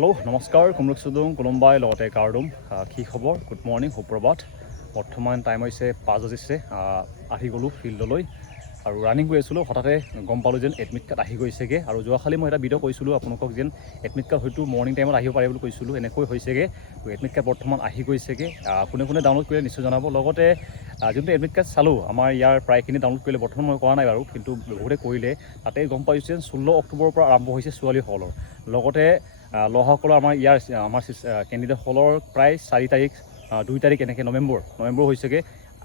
hello' নমস্কাৰ কুমৰুক চুদুং কোলম্বাই লগতে কাৰ্ডুম কি খবৰ গুড মৰ্ণিং সুপ্ৰভাত বৰ্তমান টাইম হৈছে 5 বাজিছে আহি গ'লোঁ ফিল্ডলৈ আৰু ৰানিং কৰি আছিলোঁ হঠাতে গম পালোঁ যেন এডমিট কাৰ্ড আহি গৈছেগৈ আৰু যোৱাকালি মই এটা ভিডিঅ' কৈছিলোঁ আপোনালোকক যেন এডমিট কাৰ্ড হয়তো মৰ্ণিং টাইমত আহিব পাৰে বুলি কৈছিলোঁ এনেকৈ হৈছেগৈ এডমিট কাৰ্ড বৰ্তমান আহি গৈছেগৈ কোনে কোনে ডাউনলোড কৰিলে নিশ্চয় জনাব লগতে যোনটো এডমিট কাৰ্ড চালোঁ আমাৰ ইয়াৰ প্ৰায়খিনি ডাউনলোড কৰিলে বৰ্তমান মই কৰা নাই বাৰু কিন্তু বহুতে কৰিলে তাতে গম পাইছোঁ যেন 16 অক্টোবৰৰ পৰা আৰম্ভ হৈছে ছোৱালীসকলৰ লগতে ল'ৰাসকলৰ আমাৰ কেণ্ডিডেটসকলৰ প্ৰায় 4 তাৰিখ 2 তাৰিখ এনেকৈ নৱেম্বৰ হৈছেগৈ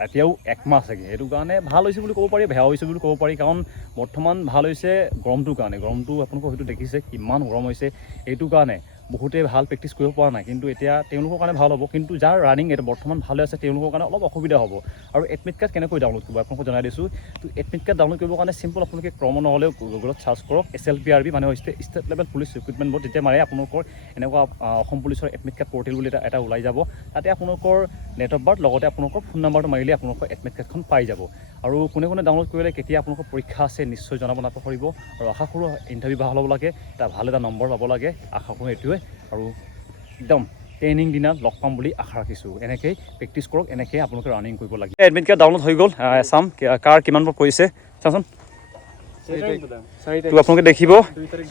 এতিয়াও 1 মাহ আছেগৈ সেইটো কাৰণে ভাল হৈছে বুলি ক'ব পাৰি বেয়া হৈছে বুলি ক'ব পাৰি কাৰণ বৰ্তমান ভাল হৈছে গৰমটোৰ কাৰণে গৰমটো আপোনালোকে হয়তো দেখিছে কিমান গৰম হৈছে এইটো কাৰণে বহুতে ভাল প্ৰেক্টিছ কৰিব পৰা নাই কিন্তু এতিয়া তেওঁলোকৰ কাৰণে ভাল হ'ব কিন্তু যাৰ ৰানিং এটা বৰ্তমান ভালে আছে তেওঁলোকৰ কাৰণে অলপ অসুবিধা হ'ব আৰু এডমিট কাৰ্ড কেনেকৈ ডাউনলোড কৰিব আপোনালোকক জনাই দিছোঁ তো এডমিট কাৰ্ড ডাউনলোড কৰিবৰ কাৰণে চিম্পল আপোনালোকে ক্ৰম নহ'লেও গুগলত চাৰ্চ কৰক SLPRB মানে হৈছে state level police recruitment board যেতিয়া মাৰে আপোনালোকৰ এনেকুৱা অসম পুলিচৰ এডমিট কাৰ্ড পৰ্টেল বুলি এটা ওলাই যাব তাতে আপোনালোকৰ ডেট অফ বাৰ্থ লগতে আপোনালোকৰ ফোন নাম্বাৰটো মাৰিলে আপোনালোকৰ এডমিট কাৰ্ডখন পাই যাব আৰু কোনে কোনে ডাউনলোড কৰিলে কেতিয়া আপোনালোকৰ পৰীক্ষা আছে নিশ্চয় জনাব নাপাহৰিব আৰু আশা কৰোঁ ইণ্টাৰভিউ ভাল হ'ব লাগে ভাল এটা নম্বৰ ল'ব লাগে আশা কৰোঁ এইটোৱে আৰু একদম ট্ৰেইনিং দিনা লগ পাম বুলি আশা ৰাখিছোঁ এনেকৈ প্ৰেক্টিছ কৰক এনেকৈ আপোনালোকে ৰানিং কৰিব লাগে এডমিট কাৰ্ড ডাউনলোড হৈ গ'ল চাম কাৰ কিমান পৰিছে চাওঁচোন তো আপোনালোকে দেখিব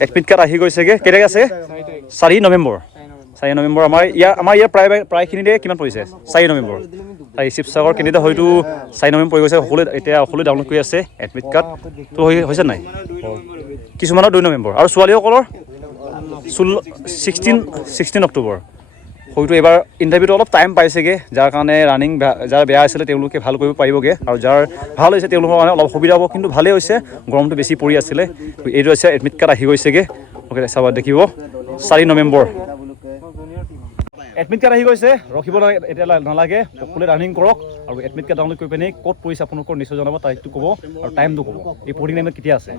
এডমিট কাৰ্ড আহি গৈছেগৈ কেতিয়া আছে 4 নৱেম্বৰ আমাৰ ইয়াৰ প্ৰায়খিনিতে কিমান পৰিছে 4 নৱেম্বৰ শিৱসাগৰ কেণ্ডিডেট হয়তো 4 নৱেম্বৰ পৰি গৈছে সকলোৱে ডাউনলোড কৰি আছে এডমিট কাৰ্ড তো হৈছে নাই কিছুমানৰ 2 নৱেম্বৰ আৰু ছোৱালীসকলৰ 16 অক্টোবৰ হয়তো এইবাৰ ইণ্টাৰভিউটো অলপ টাইম পাইছেগৈ যাৰ কাৰণে ৰানিং যাৰ বেয়া আছিলে তেওঁলোকে ভাল কৰিব পাৰিবগৈ আৰু যাৰ ভাল হৈছে তেওঁলোকৰ কাৰণে অলপ সুবিধা হ'ব কিন্তু ভালেই হৈছে গৰমটো বেছি পৰি আছিলে এইটো হৈছে এডমিট কাৰ্ড আহি গৈছেগৈ অ'কে চাব দেখিব 4 নৱেম্বৰ এডমিট কাৰ্ড আহি গৈছে ৰখিব এতিয়া নালাগে সকলোৱে ৰানিং কৰক আৰু এডমিট কাৰ্ড ডাউনলোড কৰি পিনে ক'ত পৰিছে আপোনালোকৰ নিশ্চয় জনাব তাৰিখটো ক'ব আৰু টাইমটো ক'ব এই পঢ়িং টাইমত কেতিয়া আছে